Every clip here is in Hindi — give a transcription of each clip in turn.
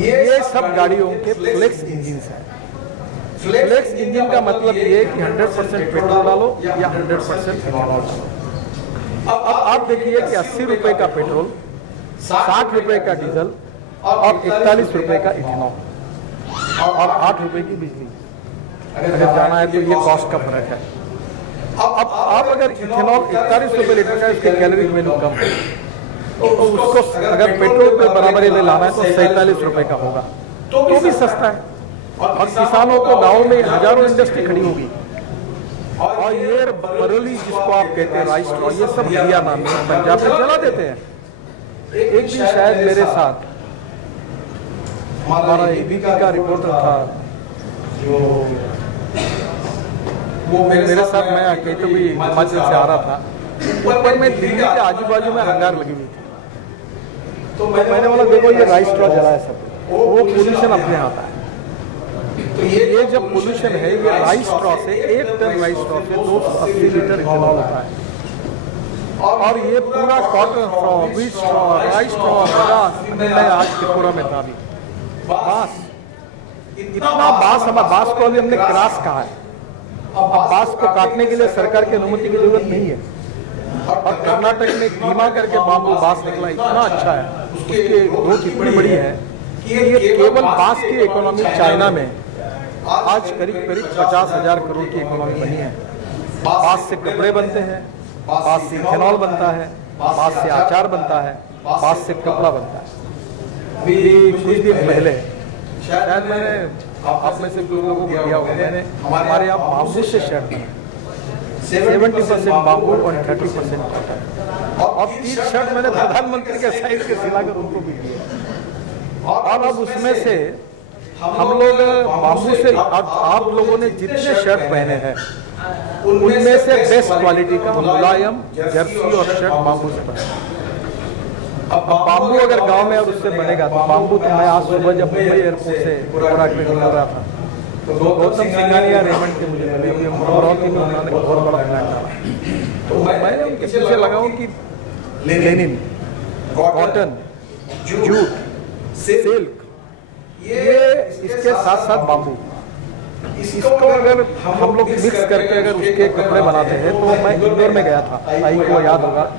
ये सब गाड़ियों के फ्लेक्स इंजन हैं। फ्लेक्स इंजन का मतलब ये है कि 100% पेट्रोल डालो या 100% इथेनॉल डालो। अब आप देखिए कि 80 रुपए का पेट्रोल, 60 रुपए का डीजल और 41 रुपए का इथेनॉल और 8 रुपए की बिजली। अगर जाना है तो ये कॉस्ट का फर्क है। अब आप अगर इथेनॉल 41 रुपए लीटर का, इसके कैलोरी वैल्यू कम है, तो उसको अगर पेट्रोल पे बराबरी में लाना है तो 47 रुपए का होगा, तो भी सस्ता है। और किसानों को गाँव में हजारों इंडस्ट्री खड़ी होगी। और ये बरेली जिसको आप कहते हैं राइस स्ट्रॉ, ये सब हरियाणा में, पंजाब में चला देते हैं। एक दिन शायद मेरे साथ हमारा एबीपी का रिपोर्टर था, जो वो मेरे साथ, मैं अकेले तो भी हिमाचल से आ रहा था, ऊपर में दिल्ली के आजू बाजू में अंगार लगी हुई थी। तो मैंने बोला देखो ये राइस स्ट्रॉ जला है सब, वो पोल्यूशन अपने आता है। तो ये जब पोल्यूशन है, ये राइस स्ट्रॉ से 1 टन राइस स्ट्रॉ से 280 लीटर इथेनॉल होता है। और ये पूरा cotton straw, wheat straw, rice straw, मैं आज त्रिपुरा में था अभी, बांस, इतना बांस, हमारे बांस को अभी हमने क्रास कहा है। अब बांस को काटने के लिए सरकार की अनुमति की जरूरत नहीं है। और कर्नाटक में धीमा करके बाम्बू बांस निकला, इतना अच्छा है, उसकी ग्रोथ इतनी बड़ी है कि ये केवल बांस की इकोनॉमी चाइना में आज करीब 50,000 करोड़ की इकोनॉमी बनी है। बांस से कपड़े बनते हैं, बांस से इथेनॉल बनता है, बांस से अचार बनता है, बांस से कपड़ा बनता है। अभी कुछ दिन पहले शायद मैंने आप में से कुछ लोगों को दिया होगा, मैंने हमारे यहाँ बाम्बू से शर्ट दी, 70% बाम्बू और 30% कॉटन। और 3 शर्ट मैंने प्रधानमंत्री के साइज के सिलाकर उनको भी दिए। और अब उसमें से हम लोग बाम्बू से, आप लोगों ने जितने शर्ट पहने हैं उनमें से बेस्ट क्वालिटी का मुलायम जर्सी और शर्ट बाम्बू से बने। अब बाम्बू अगर गांव में और उससे बनेगा तो बाम्बू, तो मैं आज सुबह जब मुंबई एयरपोर्ट से त्रिपुरा के निकल रहा था तो गौतम सिंघानिया रेमंड के मुझे मिले हुए, अमरावती में उन्होंने बहुत बड़ा प्लांट डाला। तो मैंने उनके पीछे लगाऊं कि लेनिन, कॉटन, जूट, सिल्क, ये इसके साथ साथ बाम्बू, इसको अगर हम लोग मिक्स करके अगर उसके कपड़े बनाते हैं तो मैं इंदौर में गया था, आई को याद होगा,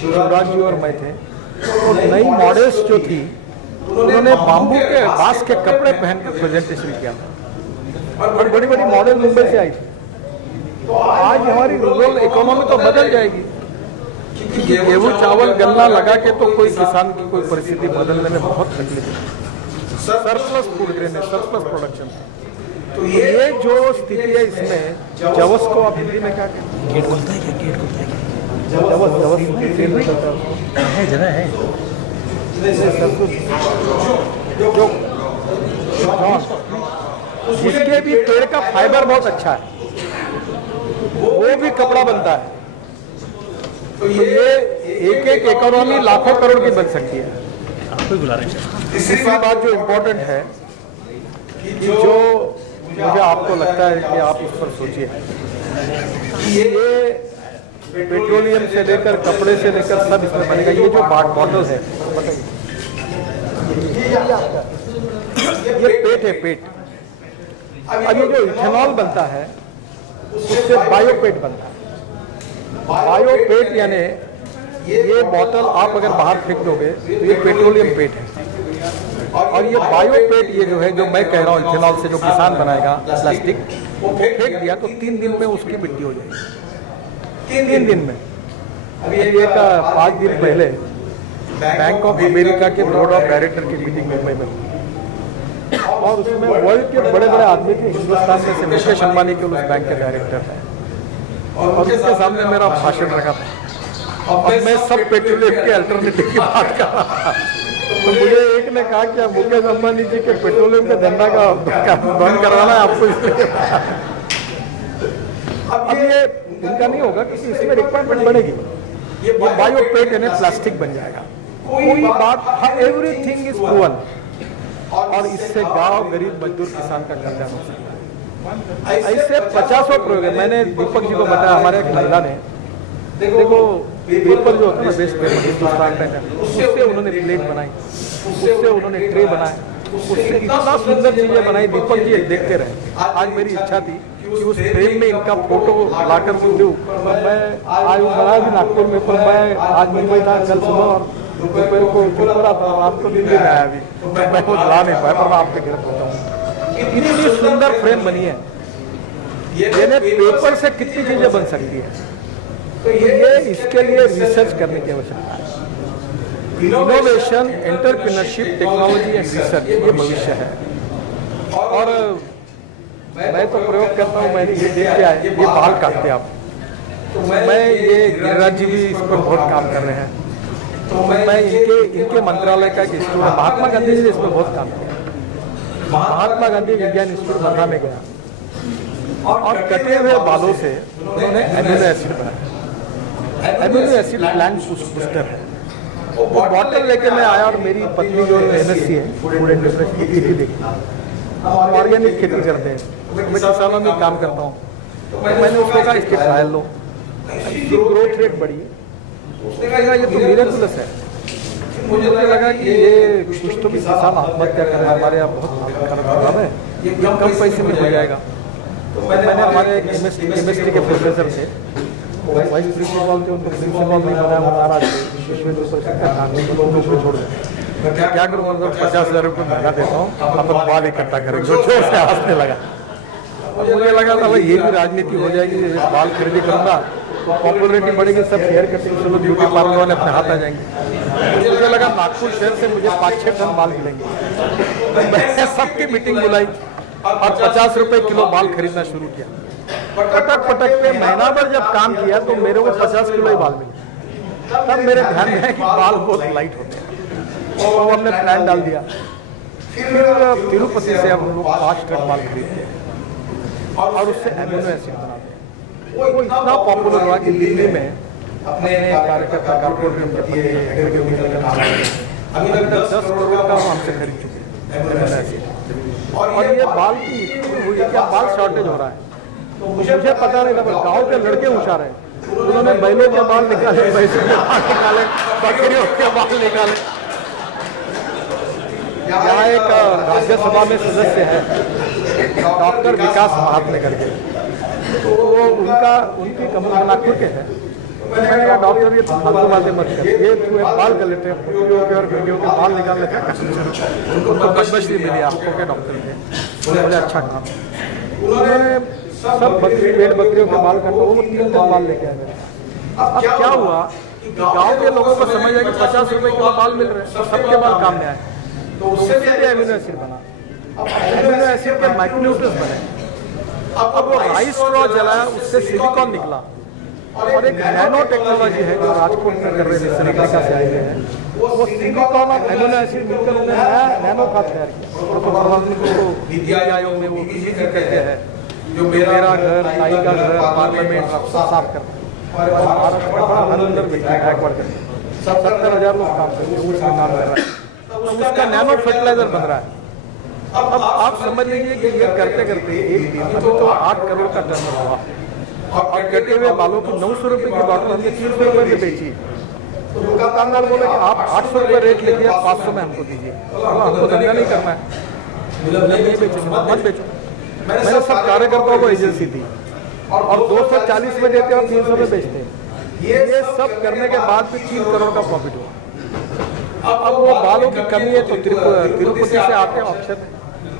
शिवराज जी और मैं थे। तो नई मॉडल्स जो थी उन्होंने बाम्बू के, बांस के कपड़े पहनकर प्रेजेंटेशन किया था और बड़ी बड़ी मॉडल मुंबई से आई थी। तो आज हमारी रूरल इकोनॉमी तो बदल जाएगी, क्योंकि गेहूं चावल गन्ना लगा के तो कोई किसान की कोई परिस्थिति बदलने में बहुत तकलीफ है। सरप्लस फूड ग्रेन है, सरप्लस प्रोडक्शन। तो ये जो स्थिति है, इसमें जवस को आप हिंदी में क्या कहते हैं? गेट बोलता है क्या? गेट बोलता है क्या? है जगह है जिसके भी पेड़ का फाइबर बहुत अच्छा है, वो भी कपड़ा बनता है। तो ये एक एक इकोनॉमी लाखों करोड़ की बन सकती है। आपको बुला रहे हैं। तीसरी बात जो इम्पोर्टेंट है, कि जो मुझे आपको लगता है कि आप इस पर सोचिए, ये पेट्रोलियम से लेकर कपड़े से लेकर सब इसमें बनेगा। ये जो बॉटल है, बताइए, ये पेट है, पेट। अब ये जो इथेनॉल बनता है उससे बायोपेट बनता है। बायोपेट यानी ये बॉटल आप अगर बाहर फेंक दोगे तो ये पेट्रोलियम पेट है। और ये बायोपेट, ये जो है, जो मैं कह रहा हूँ इथेनॉल से जो किसान बनाएगा प्लास्टिक, वो फेंक दिया तो 3 दिन में उसकी मिट्टी हो जाएगी। 3 दिन में। अभी एक 5 दिन पहले बैंक ऑफ अमेरिका के बोर्ड ऑफ डायरेक्टर की मीटिंग मुंबई में, और उसमें वर्ल्ड के बड़े बड़े आदमी थे। हिंदुस्तान में से मुकेश अंबानी के उस बैंक के डायरेक्टर है, और उसके सामने मेरा भाषण रखा था। अब मैं सब पेट्रोलियम के अल्टरनेटिव की बात कर रहा था। तो मुझे एक ने कहा कि मुकेश अंबानी जी के पेट्रोलियम के धंधा का बंद करवाना है आपको, इसलिए अब ये इनका नहीं होगा, क्योंकि इसमें रिक्वायरमेंट बढ़ेगी। ये बायोपेट यानी प्लास्टिक बन जाएगा। कोई बात, एवरीथिंग इज प्रूवन। और इससे गांव, गरीब, मजदूर, किसान का कल्याण हो सकता है। ऐसे 50 प्रयोग है। मैंने दीपक जी को बताया, हमारे एक महिला ने, देखो पेपर जो होता है ना, वेस्ट पेपर हिंदुस्तान में, उससे उन्होंने प्लेट बनाई। उससे उन्होंने ट्रे बनाए, उससे इतना सुंदर चीजें बनाई। दीपक जी देखते रहे। आज मेरी इच्छा थी कि उस फ्रेम में इनका फोटो लाकर के दूँ। मैं आज बना भी नागपुर में, पर मैं आज मुंबई था कल सुबह और दोपहर को त्रिपुरा था, रात को दिल्ली में आया अभी, मैं वो ला नहीं पाया, पर मैं आपके घर पहुंचा हूँ। इतनी सुंदर फ्रेम बनी है। ये पेपर से कितनी चीजें बन सकती है, तो ये इसके लिए रिसर्च करने की आवश्यकता है। Innovation, entrepreneurship, technology and research, ये भविष्य है। और मैं तो प्रयोग करता हूँ, मैंने ये देख के आया, ये बाल काटते आप, तो मैं ये गिरिराज जी भी इस पर बहुत काम कर रहे हैं। तो मैं इनके मंत्रालय का एक इंस्टीट्यूट, महात्मा गांधी जी ने इस पर बहुत काम किया। महात्मा गांधी विज्ञान इंस्टीट्यूट वर्धा में गया और कटे हुए बालों से उन्होंने एमिनो एसिड बनाया। एमिनो एसिड प्लांट बूस्टर है। वो बॉटल लेके मैं आया और मेरी पत्नी जो MSc है, फूड एंड बेवरेज की खेती देखी, हम ऑर्गेनिक खेती करते हैं, मैं किसानों में काम करता हूँ। तो मैंने उसको कहा इसके ट्रायल लो, इसकी ग्रोथ रेट बढ़ी है। उसने कहा ये तो मिरेकुलस है। मुझे लगा कि ये कुछ तो भी किसान आत्महत्या कर रहे हैं, हमारे यहाँ बहुत खराब है, ये कम पैसे में हो जाएगा। तो मैंने हमारे केमिस्ट्री के प्रोफेसर थे, वाइस प्रिंसिपल थे, उनको प्रिंसिपल नहीं बनाया, महाराज छोड़ दें। मैं क्या करूँ, मतलब 50,000 रुपये महंगा देता हूँ, अपन बाल इकट्ठा करेंगे। जोर से हंसने लगा। मुझे लगा था भाई ये भी राजनीति हो जाएगी, बाल खरीदी करूँगा तो पॉपुलरिटी बढ़ेगी, सब हेयर कटिंग चलो ब्यूटी पार्लर वाले अपने हाथ आ जाएंगे। मुझे लगा नागपुर शहर से मुझे 5-6 टन बाल मिलेंगे। मैंने सबकी मीटिंग बुलाई और 50 रुपये किलो बाल खरीदना शुरू किया। पटक पे महीना भर जब काम किया तो मेरे को 50 किलो ही बाल मिले। तब मेरे ध्यान में है कि बाल बहुत लाइट होते हैं और हमने प्लान डाल दिया। फिर तिरुपति से हम लोग 5 टन बाल खरीदते हैं और उससे एमिनो एसिड बनाते हैं। वो इतना पॉपुलर हुआ कि दिल्ली में अपने कार्यकर्ता कारपोरेट अभी तक 10 करोड़ का हमसे खरीद चुके हैं। और ये बाल की हुई है, क्या बाल शॉर्टेज हो रहा है, तो मुझे पता नहीं था। गाँव के लड़के होशियार हैं, उन्होंने बैलों के बाल निकाले, भैंसों के बाल निकाले, बकरियों के बाल निकाले। यहाँ एक राज्यसभा में सदस्य है डॉक्टर विकास महात्मे करके, तो वो उनकी कंपनी नागपुर के हैं। मैंने कहा डॉक्टर ये फालतू बातें मत कर, ये तुम्हें बाल कर लेते हैं, बकरियों के और भेड़ियों के बाल निकाल लेते हैं। उनको तो बदबश्ती मिली, आपको के डॉक्टर थे, बोले अच्छा काम। उन्होंने सब भेड़ बकरियों के बाल काटो, वो 3 बाल लेके आए। अब क्या हुआ कि गांव के लोगों को समझ आया कि 50 रुपए किलो बाल मिल रहे हैं, सबके बाल काम में आए, तो उससे भी एमिनो एसिड बना। अब एमिनो एसिड के माइक्रोन्यूट्रिएंट्स बने। अब वो राइस स्ट्रॉ जलाया, उससे सिलिकॉन निकला और एक नैनो टेक्नोलॉजी है जो राजकोट में कर रहे हैं, अमेरिका से आए हैं। वो सिलिकॉन और एमिनो एसिड मिलकर उन्होंने नैनो खाद तैयार किया। प्रोफेसर नीति आयोग में वो कहते हैं जो मेरा घर, नाई का घर, पार्लियामेंट साफ करना। महाराष्ट्र का बड़ा हर बैकवर्ड है, 70,000 लोग काम करते हैं, उसमें काम कर रहा है, उसका नैनो फर्टिलाइजर बन रहा है। अब आप समझ लीजिए कि ये करते करते एक दिन अभी तो 8 करोड़ का टर्न हुआ और कटे हुए बालों की 900 रुपये की बॉटल हमने 300 रुपये में बेची। तो दुकानदार बोले कि आप 800 रुपये रेट लेके 500 में हमको दीजिए, हमको धंधा नहीं करना है, नहीं बेचेंगे, मत बेचो। मैंने सब कार्यकर्ताओं को एजेंसी दी और 240 में देते और 300 में बेचते हैं। ये सब करने के बाद भी 3 करोड़ का प्रॉफिट हुआ। अब वो बालों की कमी है तो तिरुपति से आते हैं ऑप्शन।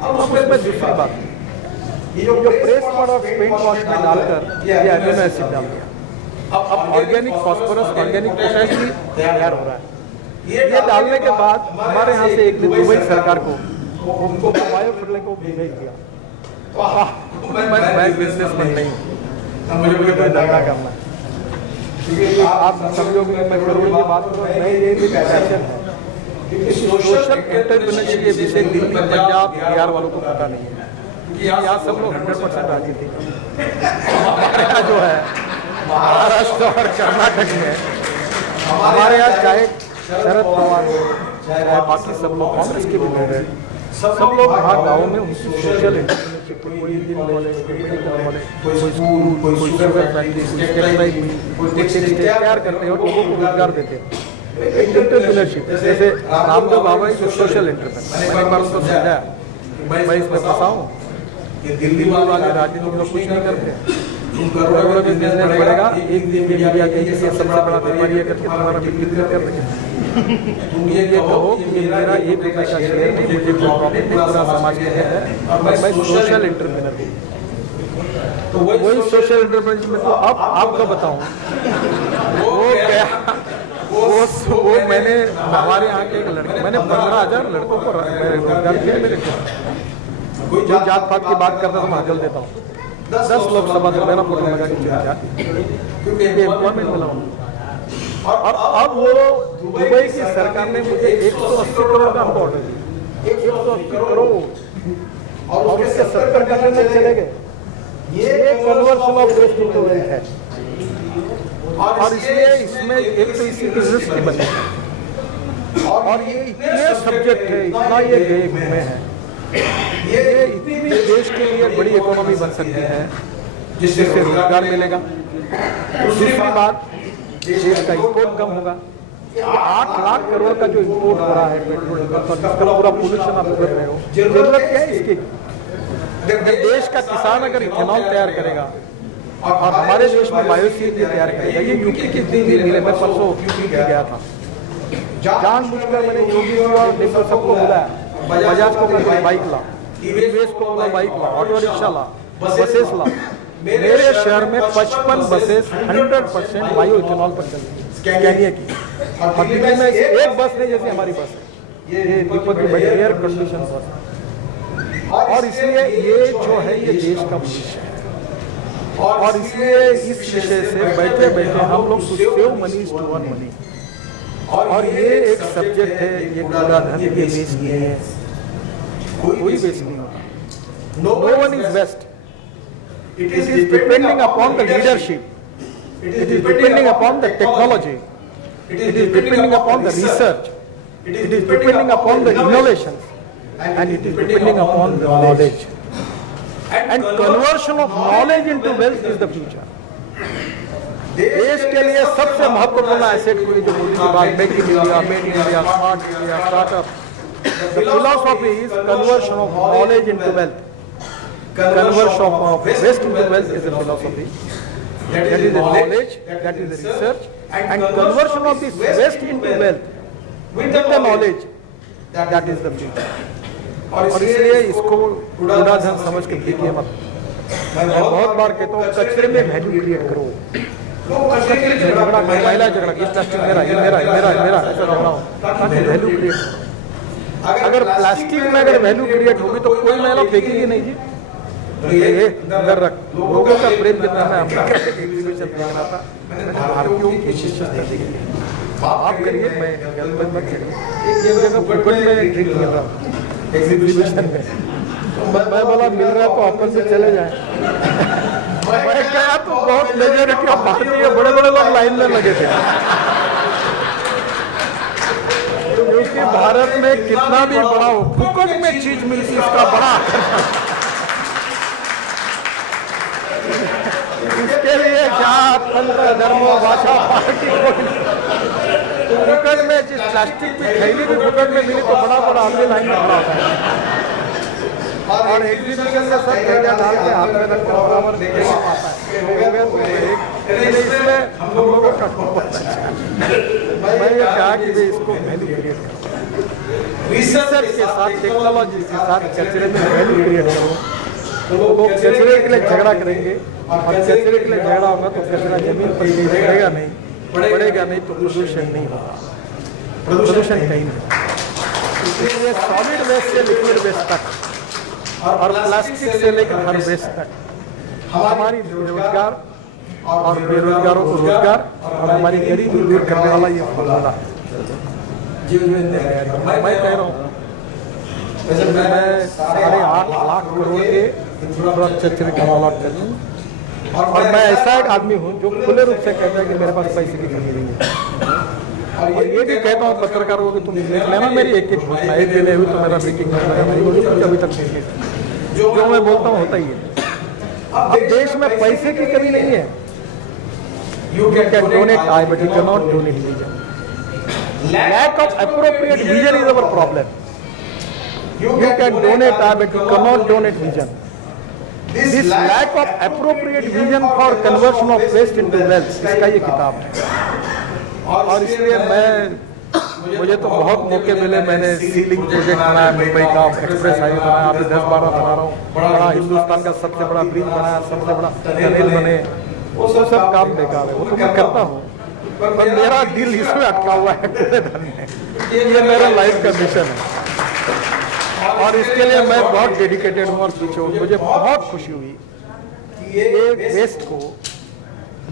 अब उसमें दूसरी बात, ये जो प्रेस मड और पेंट वॉश में डालकर ये एमिनो एसिड डाल दिया। अब ऑर्गेनिक फॉस्फोरस, ऑर्गेनिक पोटैश भी तैयार हो रहा है। ये डालने के बाद हमारे यहाँ से एक दिन दुबई सरकार को उनको बायो फर्टिलाइजर को भेज दिया। मैं बिजनेसमैन नहीं हूँ, मुझे कोई धंधा करना है। आप समझोगे मैं करोड़ की बात करूँ, नहीं, ये भी पैशन है। सोशल एंटरप्रेन्योरशिप ये विषय दिल्ली, पंजाब, बिहार वालों को पता नहीं है, क्योंकि यहाँ सब लोग 100% राजनीति। हमारे यहाँ जो है महाराष्ट्र और कर्नाटक में, हमारे यहाँ चाहे शरद पवार हो, चाहे बाकी सब लोग कांग्रेस के भी लोग हैं, सब लोग वहाँ गाँव में उनकी सोशल एंटरप्रेन्योरशिप, कोई इंजीनियर वाले, कोई मेडिकल वाले, कोई स्कूल, कोई शुगर फैक्ट्री, कोई टेक्सटाइल, कोई तैयार करते हैं और लोगों को रोजगार देते हैं। एंटरप्रेन्योरशिप, जैसे रामदेव बाबा जो सोशल एंटरप्रेन्योर, मैंने एक बार उनको समझाया कि मैं इसमें फंसा हूँ, ये दिल्ली वाले राजनीति में कुछ नहीं करते, बड़ा बिजनेस बढ़ेगा, एक दिन में मीडिया कहेगी सबसे बड़ा व्यापारी है करके तुम्हारा बिक्री कर देंगे। तुम ये कहो कि मेरा एक रुपये का शेयर नहीं, मुझे प्रॉफिट नहीं, पूरा समाज के है, मैं सोशल एंटरप्रेन्योर हूँ। तो वही सोशल एंटरप्रेन्योर में तो अब आपको बताऊँ वो क्या, वो मैंने हमारे यहाँ के एक लड़के, मैंने 15,000 लड़कों को रोजगार किया मेरे को। कोई जात पात की बात करता तो मैं हकल देता हूँ, 10 लोकसभा में मेरा फोटो लगा के चुना क्योंकि एम्प्लॉयमेंट मिला हूँ। और अब वो दुबई की सरकार ने मुझे 180 करोड़ का ऑर्डर दिया, 180 करोड़, और उसके 70 करने में चले गए। ये conversion of waste into wealth है, और इसलिए इसमें एक तो इसी बिजनेस की बने, और ये इतने सब्जेक्ट है, इतना ये गए घूमे हैं, ये इतनी देश के लिए बड़ी इकोनॉमी बन सकती है जिससे रोजगार मिलेगा। दूसरी बात, देश का इंपोर्ट कम होगा। 8 लाख करोड़ का जो इंपोर्ट हो रहा है पेट्रोल, जिसका पूरा पोल्यूशन आप कर रहे हो, जरूरत क्या है इसकी? देश का किसान अगर इथेनॉल तैयार करेगा और हमारे देश में बायोसीएनजी तैयार करेगा, ये यूपी की 3 दिन मिले, मैं परसों यूपी गया था, जानबूझकर मैंने योगी और देखो सबको बुलाया, बजाज को बाइक ला, टीवीएस को बाइक ला, ऑटो रिक्शा ला, बसेस ला। मेरे शहर में 55 बसेस 100% बायो इथेनॉल पर चलती है, स्कैनिया की, और दिल्ली में एक बस नहीं जैसी हमारी बस है, ये दीपक की बड़ी एयर कंडीशन बस है। और इसलिए ये जो है ये देश का भविष्य है, और इसलिए इस विषय से बैठे बैठे हम लोग save money to earn money, और ये एक सब्जेक्ट है, ये पूरा धन के बेस नहीं है, कोई बेस नहीं होता, no one is best, it is depending upon the leadership, it is depending upon the technology, it is depending upon the research, it is depending upon the innovation, and it is depending upon the knowledge, and conversion of knowledge into wealth is the future. देश के लिए सबसे महत्वपूर्ण एसेट कोई जो मोदी की बात, make in India, made in India, smart India, startup, the philosophy is conversion of knowledge into wealth, conversion of waste into wealth is the philosophy, that is the knowledge, that is the research, and conversion of this waste into wealth with the knowledge, that is the future. और इसलिए इसको उड़ा धन समझ के देखिए मत। मैं बहुत बार कहता हूँ कचरे में वैल्यू क्रिएट करो, झगड़ा महिला झगड़ा, ये प्लास्टिक मेरा, ये मेरा, मेरा, मेरा, ऐसा झगड़ा हो, ताकि वैल्यू क्रिएट हो। अगर प्लास्टिक में अगर वैल्यू क्रिएट होगी तो कोई महिला फेंकेगी नहीं जी, ये अंदर रख। लोगों का प्रेम कितना है, हमने एग्जीबिशन देखना था, भारतीयों की शिष्टता देखी, आप करिए, मैं एक जगह फुटबॉल में ड्रिंक मिल रहा एग्जीबिशन में, मैं बोला मिल रहा है तो अपन से चले जाए। मैं कहा तो बहुत मेजोरिटी ऑफ भारतीय बड़े बड़े लोग लाइन में लगे थे, क्योंकि भारत में कितना भी बड़ा हो, फुकट में चीज मिलती है, इसका बड़ा आकर्षण। इसके लिए जात, पंथ, धर्म, भाषा, पार्टी, फुकट में जिस प्लास्टिक की थैली भी फुकट में मिली तो बड़ा बड़ा आदमी लाइन में खड़ा होता है, और एग्जीबिशन में सब थैलियां डाल के हाथ में रख कर बराबर देखे आता है। इसमें हम लोगों का मैं ये कहा कि भाई इसको वैल्यू क्रिएट करो, रिसर्च के साथ, टेक्नोलॉजी के साथ कचरे में वैल्यू क्रिएट करो, तो लोग कचरे के लिए झगड़ा करेंगे, और कचरे के लिए झगड़ा होगा तो कचरा जमीन पर ही बढ़ेगा नहीं, बढ़ेगा नहीं तो प्रदूषण नहीं होगा, प्रदूषण कहीं नहीं। इसलिए सॉलिड वेस्ट से लिक्विड वेस्ट तक, और प्लास्टिक से लेकर हर वेस्ट तक, हमारी रोजगार और बेरोजगारों को रोजगार, और हमारी गरीबी दूर करने वाला ये फॉर्मूला है। मैं कह रहा हूँ, मैं 8.5 लाख करोड़ के इंफ्रास्ट्रक्चर का अलॉट कर दूँ, और मैं ऐसा एक आदमी हूँ जो खुले रूप से कहता है कि मेरे पास पैसे की कमी नहीं है, और ये भी कहता हूँ पत्रकारों को, तुम देख लेना मेरी एक एक घोषणा, एक दिन हुई तो मेरा ब्रेकिंग न्यूज अभी तक जो मैं बोलता हूँ होता ही है। अब देश में पैसे की कमी नहीं है, you can donate eye but you can not donate reason. lack of appropriate vision is our problem. You can donate time, but you cannot donate vision. This lack of appropriate vision for conversion of waste into wealth, इसका ये किताब है। और इसलिए मुझे तो बहुत मौके मिले, मैंने सीलिंग प्रोजेक्ट बनाया मुंबई का, एक्सप्रेस हाईवे बनाया, अभी 10-12 बना रहा हूँ, बड़ा हिंदुस्तान का सबसे बड़ा ब्रिज बनाया, सबसे बड़ा टनल बने, वो सब काम बेकार है, वो तो मैं करता हूँ, पर मेरा दिल इसमें अटका हुआ है कूड़ेदान में। ये मेरा लाइफ का मिशन है और इसके लिए मैं बहुत डेडिकेटेड हूँ और पीछे हूँ। मुझे बहुत खुशी हुई कि ये वेस्ट को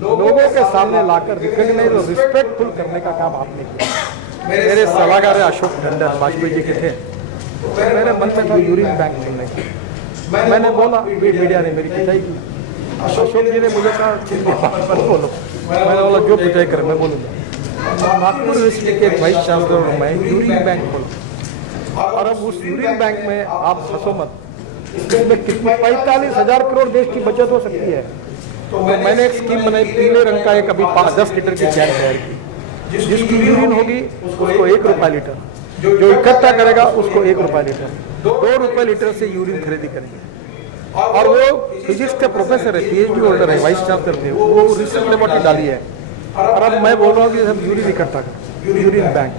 लोगों के सामने लाकर रिकॉग्नाइज और रिस्पेक्टफुल करने का काम आपने किया। मेरे सलाहकार अशोक टंडन वाजपेयी जी के थे, तो मेरे मन में था यूरिन बैंक खोलने की। मैंने बोला, मीडिया ने मेरी पिटाई की, अशोक जी ने मुझे कहा बोलो, मैंने बोला जो पिटाई करे मैं बोलूँगा। नागपुर यूनिवर्सिटी के वाइस चांसलर हूँ मैं, यूरिन बैंक खोला और अब उस यूरिन बैंक में आप हंसो मत, इसमें कितनी 45,000 करोड़ देश की बचत हो सकती है। तो मैंने एक स्कीम बनाई, पीले रंग का एक अभी 10 लीटर की कैन तैयार की, जिसकी यूरिन होगी उसको 1 रुपया लीटर, जो इकट्ठा करेगा उसको 1 रुपया लीटर, 2 रुपये लीटर से यूरिन खरीदी करेंगे। और वो फिजिक्स के प्रोफेसर है, PhD होल्डर है, वाइस चांसलर थे, वो रिसर्च लेबोरेटरी डाली है। और अब मैं बोल रहा हूँ कि हम यूरिन इकट्ठा करें, यूरिन बैंक,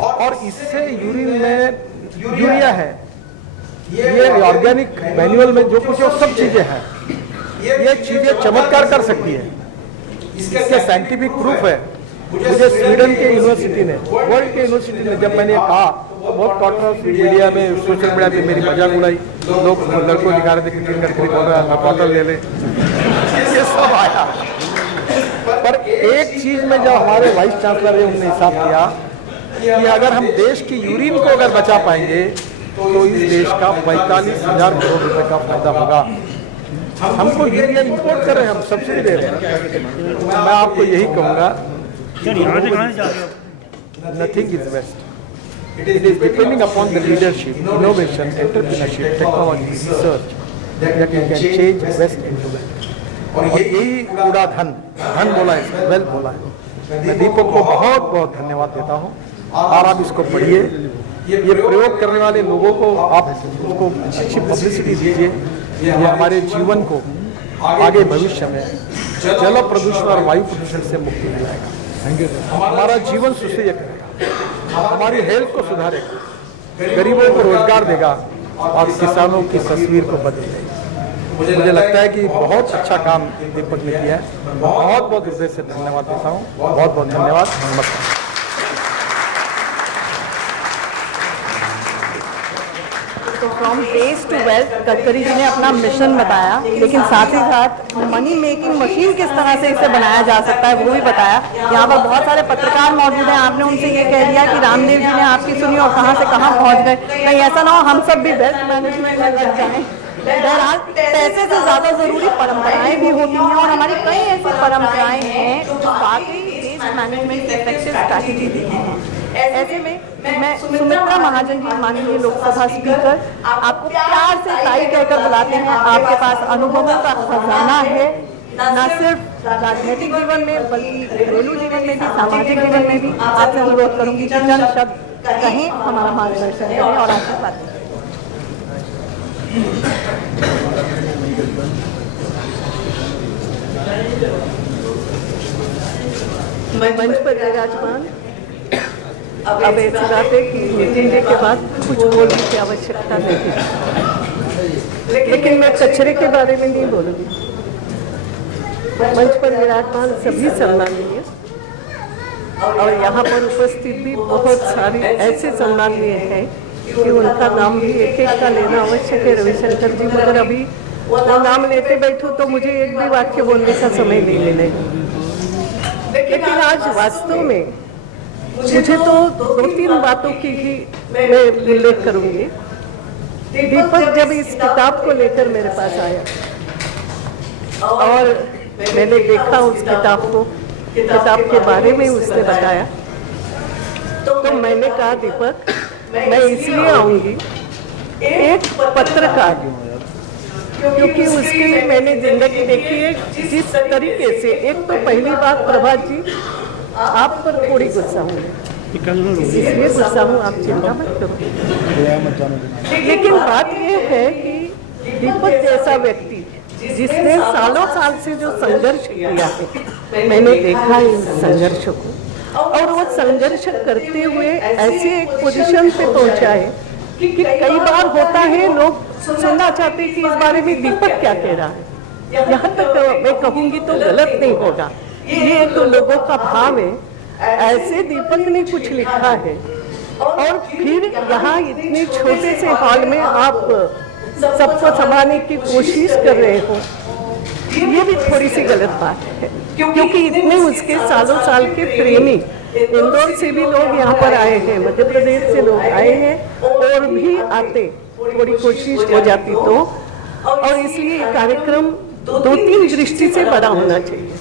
और इससे यूरिन में यूरिया है, ये ऑर्गेनिक मैनुअल में जो कुछ है सब चीजें हैं, ये चीजें चमत्कार कर सकती है। इसके साइंटिफिक प्रूफ है। मुझे स्वीडन के यूनिवर्सिटी ने, वर्ल्ड के यूनिवर्सिटी ने, जब मैंने कहा तो बहुत कॉन्ट्रोवर्सी मीडिया में, सोशल मीडिया पे मेरी मजाक उड़ाई, लोग लड़कों दिखा रहे थे कि नितिन गडकरी बोल रहा है बॉटल ले ले, ये सब आया। पर एक चीज में जब हमारे वाइस चांसलर है उन्होंने हिसाब किया कि अगर हम देश की यूरिन को अगर बचा पाएंगे तो इस देश का 45,000 करोड़ रुपए का फायदा होगा। हमको यूरिया इंपोर्ट कर रहे हैं, हम सब्सिडी दे रहे हैं। मैं आपको यही कहूँगा, nothing is waste, it is depending upon the leadership, innovation, entrepreneurship, technology, research that you can change waste into wealth. और यही कूड़ा धन बोला है, वेल्थ बोला है। मैं दीपक को बहुत बहुत धन्यवाद देता हूँ और आप इसको पढ़िए। ये प्रयोग करने वाले लोगों को आप उसको अच्छी पब्लिसिटी दीजिए। ये हमारे जीवन को आगे भविष्य में जल प्रदूषण और वायु प्रदूषण से मुक्ति दिलाएगा, हमारा जीवन सुसह्य करेगा, हमारी हेल्थ को सुधारेगा, गरीबों को रोजगार देगा और किसानों की तस्वीर को बदलेगा। मुझे लगता है कि बहुत अच्छा काम दीपक ने किया है। बहुत बहुत हृदय से धन्यवाद देता हूँ। बहुत बहुत धन्यवाद। नमस्कार। तो from waste to wealth Gadkari ji ने अपना मिशन बताया, लेकिन साथ ही साथ मनी मेकिंग मशीन किस तरह से इसे बनाया जा सकता है वो भी बताया। यहाँ पर बहुत सारे पत्रकार मौजूद हैं, आपने उनसे ये कह दिया कि रामदेव जी ने आपकी सुनी और कहाँ से कहाँ पहुँच गए। कहीं ऐसा ना हो हम सब भी वेल्थ मैनेजमेंट में लग जाएं। बहरहाल पैसे से ज़्यादा ज़रूरी परंपराएं भी होती हैं और हमारी कई ऐसी परंपराएं हैं जो वाकई वेस्ट मैनेजमेंट की इफेक्टिव स्ट्रैटेजी देती हैं। ऐसे में मैं सुमित्रा महाजन जी, माननीय लोकसभा स्पीकर, आपको प्यार से ताई कहकर बुलाते हैं। आपके पास अनुभवों का खजाना है, न सिर्फ राजनीतिक जीवन में बल्कि घरेलू जीवन में भी, सामाजिक जीवन में भी। आपसे अनुरोध करूंगी कि चंद शब्द कहें, हमारा मार्गदर्शन करें और आशीर्वाद दें। मंच पर विराजमान अब ऐसी बात है कि नितिन जी के बाद कुछ बोलने की आवश्यकता नहीं, लेकिन मैं कचरे के बारे में नहीं बोलूँगी। मंच पर विराजमान सभी सम्माननीय और यहाँ पर उपस्थित भी बहुत सारे ऐसे सम्माननीय हैं कि उनका नाम भी एक एक का लेना आवश्यक है। रविशंकर जी, मगर अभी वो नाम लेते बैठो तो मुझे एक भी वाक्य बोलने का समय नहीं मिलेगा। लेकिन आज वास्तव में मुझे तो 2-3 बातों की ही मैं उल्लेख करूंगी। दीपक जब इस किताब को लेकर मेरे पास आया और मैंने देखा उस किताब को, किताब के बारे में उसने बताया, तो मैंने कहा दीपक मैं इसलिए आऊंगी, एक पत्रकार, क्योंकि उसके लिए मैंने जिंदगी देखी है जिस तरीके से। एक तो पहली बात, प्रभात जी आप पर थोड़ी गुस्सा हूँ, इसलिए गुस्सा हूँ, आप चिंता मत करो। लेकिन बात ये है कि दीपक जैसा व्यक्ति जिसने सालों साल से जो संघर्ष किया है, मैंने देखा इस संघर्ष को, और वो संघर्ष करते हुए ऐसे एक पोजीशन पे पहुंचा है कि कई बार होता है लोग सुनना चाहते हैं कि इस बारे में दीपक क्या कह रहा है। यहाँ तक मैं कहूँगी तो गलत नहीं होगा, ये तो लोगों का भाव है। ऐसे दीपक ने कुछ लिखा है और फिर यहाँ इतने छोटे से हॉल में आप सबको संभालने की कोशिश कर रहे हो, ये भी थोड़ी सी गलत बात है, क्योंकि इतने उसके सालों साल के प्रेमी इंदौर से भी लोग यहाँ पर आए हैं, मध्य प्रदेश से लोग आए हैं, और भी आते थोड़ी कोशिश हो जाती तो। और इसलिए कार्यक्रम 2-3 दृष्टि से बड़ा होना चाहिए।